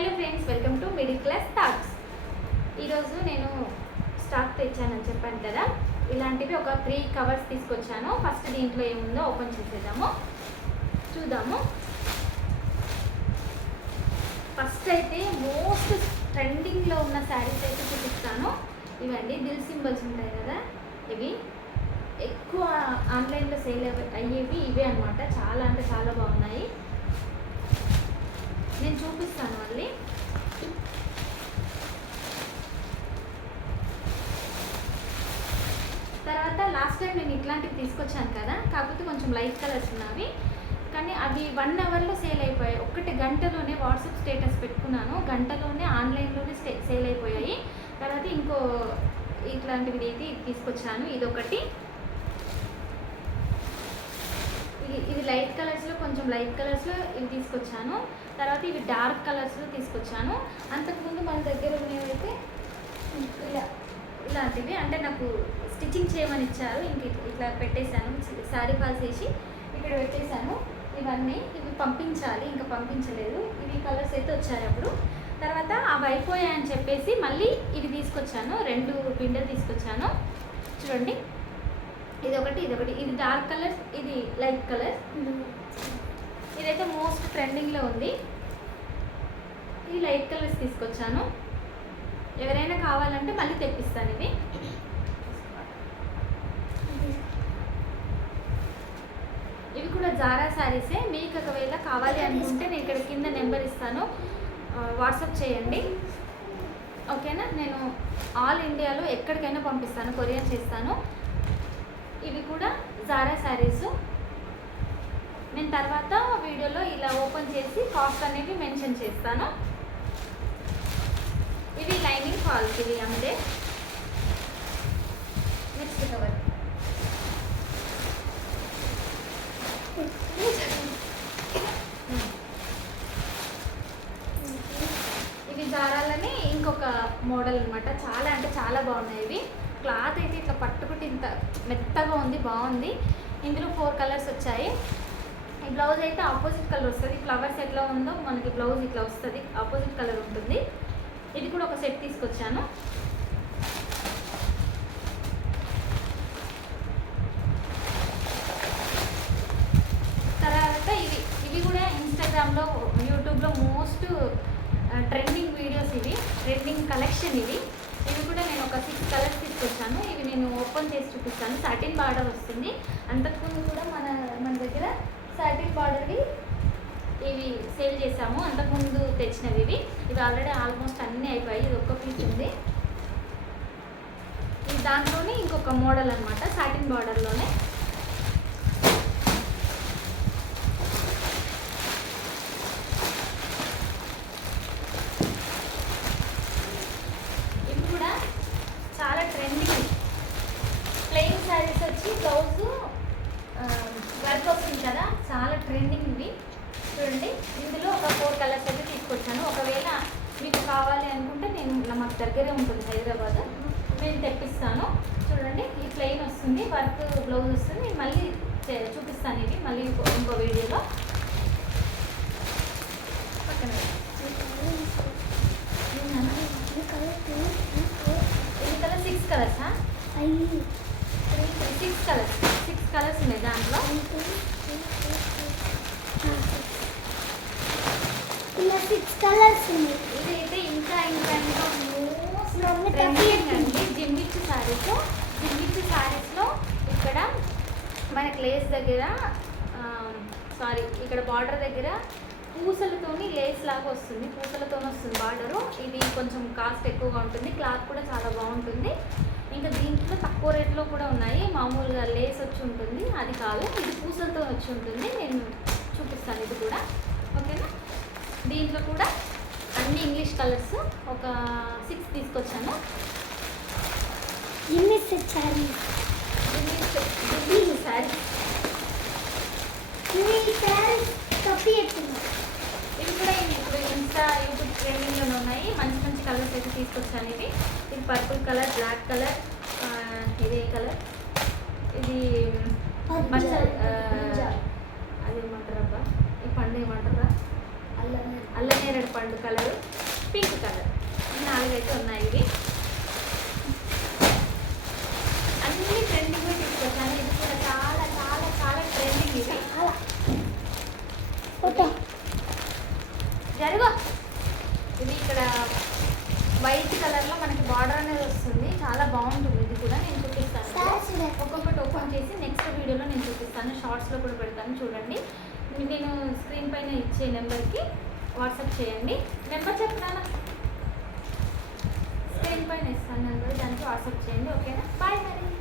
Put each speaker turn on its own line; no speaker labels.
Hello friends welcome to middle class thoughts. ఈరోజు నేను stock తెచ్చానని చెప్పాను కదా ఇలాంటివి ఒక త్రీ కవర్స్ తీసుకొచ్చాను. ఫస్ట్ దీంట్లో ఏముందో ఓపెన్ చేసేద్దాము. చూద్దాము. ఫస్ట్ అయితే మోస్ట్ ట్రెండింగ్లో ఉన్న శారీస్ అయితే చూపిస్తాను. ఇవండి దిల్ సింబల్స్ ఉంటాయి కదా ఇవి. ఎక్కువ ఆన్లైన్లో సేల్ అయ్యేవి ఇవే అనమాట చాలా అంటే చాలా బాగున్నాయి. నేను చూపిస్తాను మళ్ళీ. తర్వాత లాస్ట్ టైం నేను ఇట్లాంటివి తీసుకొచ్చాను కదా కాకపోతే కొంచెం లైట్ కలర్స్ ఉన్నవి. కానీ అవి వన్ అవర్లో సేల్ అయిపోయాయి. ఒక్కటి గంటలోనే వాట్సాప్ స్టేటస్ పెట్టుకున్నాను. గంటలోనే ఆన్లైన్లోనే స్టే సేల్ అయిపోయాయి. తర్వాత ఇంకో ఇట్లాంటివి ఇది తీసుకొచ్చాను. ఇదొకటి. ఇది లైట్ కలర్స్లో కొంచెం లైట్ కలర్స్లో ఇవి తీసుకొచ్చాను. తర్వాత ఇవి డార్క్ కలర్స్లో తీసుకొచ్చాను. అంతకుముందు మన దగ్గర ఉన్నవైతే ఇలా ఇలాంటివి. అంటే నాకు స్టిచ్చింగ్ చేయమని ఇచ్చారు. ఇంక ఇట్లా- పెట్టేశాను. శారీ ఫాల్స్ వేసి ఇక్కడ పెట్టేశాను. ఇవన్నీ ఇవి పంపించాలి. ఇంకా పంపించలేదు. ఇవి కలర్స్ అయితే వచ్చాయి అప్పుడు. తర్వాత అవి అయిపోయాయని చెప్పేసి మళ్ళీ ఇవి తీసుకొచ్చాను. రెండు బిండలు తీసుకొచ్చాను. చూడండి. ఇది ఒకటి ఇది ఒకటి ఇది డార్క్ కలర్స్ ఇది లైట్ కలర్స్ ఇదైతే మోస్ట్ ట్రెండింగ్లో ఉంది. ఇది లైట్ కలర్స్ తీసుకొచ్చాను. ఎవరైనా కావాలంటే మళ్ళీ తెప్పిస్తాను ఇవి. ఇవి కూడా జారా శారీసే మీకు ఒకవేళ కావాలి అనుకుంటే నేను ఇక్కడ కింద నెంబర్ ఇస్తాను. వాట్సాప్ చేయండి. ఓకేనా? నేను ఆల్ ఇండియాలో ఎక్కడికైనా పంపిస్తాను కొరియర్ చేస్తాను. ఇవి కూడా జారా శారీస్ నేను తర్వాత వీడియోలో ఇలా ఓపెన్ చేసి కాస్ట్ అనేవి మెన్షన్ చేస్తాను. ఇవి లైనింగ్ ఫాల్స్ ఇవి అంతే నెక్స్ట్ కవర్ ఇవి జారాలని ఇంకొక మోడల్ అనమాట చాలా అంటే చాలా బాగున్నాయి ఇవి. క్లాత్ అయితే ఇట్లా పట్టుకుంటే ఇంత మెత్తగా ఉంది బాగుంది. ఇందులో ఫోర్ కలర్స్ వచ్చాయి. ఈ బ్లౌజ్ అయితే ఆపోజిట్ కలర్ వస్తుంది. ఫ్లవర్స్ ఎట్లా ఉందో మనకి బ్లౌజ్ ఇట్లా వస్తుంది. ఆపోజిట్ కలర్ ఉంటుంది. ఇది కూడా ఒక సెట్ తీసుకొచ్చాను. తర్వాత ఇవి ఇవి కూడా ఇన్స్టాగ్రామ్లో యూట్యూబ్లో మోస్ట్ ట్రెండింగ్ వీడియోస్ ఇవి. ట్రెండింగ్ కలెక్షన్ ఇవి కూడా నేను ఒక సిక్స్ కలర్స్ తీసుకొచ్చాను ఇవి నేను ఓపెన్ చేసి చూపిస్తాను. సాటిన్ బార్డర్ వస్తుంది. అంతకుముందు కూడా మన మన దగ్గర సాటిన్ బార్డర్వి ఇవి సేల్ చేసాము అంతకుముందు తెచ్చినవి ఇవి. ఇవి ఆల్రెడీ ఆల్మోస్ట్ అన్నీ అయిపోయాయి. ఇది ఒక్క పీస్ ఉంది. ఇది దాంట్లోనే ఇంకొక మోడల్ అనమాట సాటిన్ బార్డర్లోనే ఇవి కూడా చాలా ట్రెండింగ్ ప్లెయిన్ శారీస్ వచ్చి బ్లౌజ్ వర్క్ వస్తుంది కదా చాలా ట్రెండింగ్ ఇవి. చూడండి ఇందులో ఒక ఫోర్ కలర్స్ అయితే తీసుకొచ్చాను. ఒకవేళ మీకు కావాలి అనుకుంటే నేను మాకు దగ్గరే ఉంటుంది హైదరాబాద్. నేను తెప్పిస్తాను. చూడండి ఈ ప్లెయిన్ వస్తుంది వర్క్ బ్లౌజ్ వస్తుంది. మళ్ళీ చూపిస్తాను ఇది మళ్ళీ ఇంకో వీడియోలో. పక్కన ఇది కలర్ సిక్స్ కలర్సా సిక్స్ కలర్స్ సిక్స్ కలర్స్ ఉన్నాయి దాంట్లో
ఇలా సిక్స్ కలర్స్ ఉన్నాయి
ఇదైతే ఇంకా ఇంకా ఇంకా అండి. జిమ్మిచ్చు శారీస్ జిమ్మిచ్చు శారీస్లో ఇక్కడ మనకి లేస్ దగ్గర సారీ ఇక్కడ బార్డర్ దగ్గర పూసలతోని లేస్ లాగా వస్తుంది. పూసలతో వస్తుంది బార్డరు ఇది కొంచెం కాస్ట్ ఎక్కువగా ఉంటుంది. క్లాత్ కూడా చాలా బాగుంటుంది. ఇంకా దీంట్లో తక్కువ రేట్లో కూడా ఉన్నాయి. మామూలుగా లేస్ వచ్చి ఉంటుంది. అది కాదు ఇది పూసలతో వచ్చి ఉంటుంది. నేను చూపిస్తాను ఇది కూడా. ఓకేనా? దీంట్లో కూడా అన్ని ఇంగ్లీష్ కలర్స్ ఒక సిక్స్ తీసుకొచ్చాను.
కప్పి ఎత్తున్నారు
ఇవి కూడా అయితే తీసుకొచ్చాను ఇవి ఇది పర్పుల్ కలర్ బ్లాక్ కలర్ ఇది కలర్. ఇది మచ్చ ఆ, అది ఏమంటారు అబ్బా ఈ పండు ఏమంటారా?
అల్లనే
అల్లనేరేడు పండు కలర్ పింక్ కలర్. నాలుగైతే ఉన్నాయి ఇవి అన్ని ట్రెండింగ్ తీసుకొచ్చాను ఇది కూడా చాలా చాలా చాలా ట్రెండింగ్ ఇది
చాలా ఫోటో
జరుగు ఇది ఇక్కడ వైట్ కలర్లో మనకి బార్డర్ అనేది వస్తుంది. చాలా బాగుంటుంది. ఇది కూడా నేను చూపిస్తాను. ఒక్కొక్కటి ఓపెన్ చేసి నెక్స్ట్ వీడియోలో నేను చూపిస్తాను. షార్ట్స్లో కూడా పెడతాను. చూడండి. నేను స్క్రీన్ పైన ఇచ్చే నెంబర్కి వాట్సాప్ చేయండి. నెంబర్ చెప్పినానా స్క్రీన్ పైన ఇస్తాను. నెంబర్ దానికి వాట్సాప్ చేయండి. ఓకేనా? బాయ్ మరి.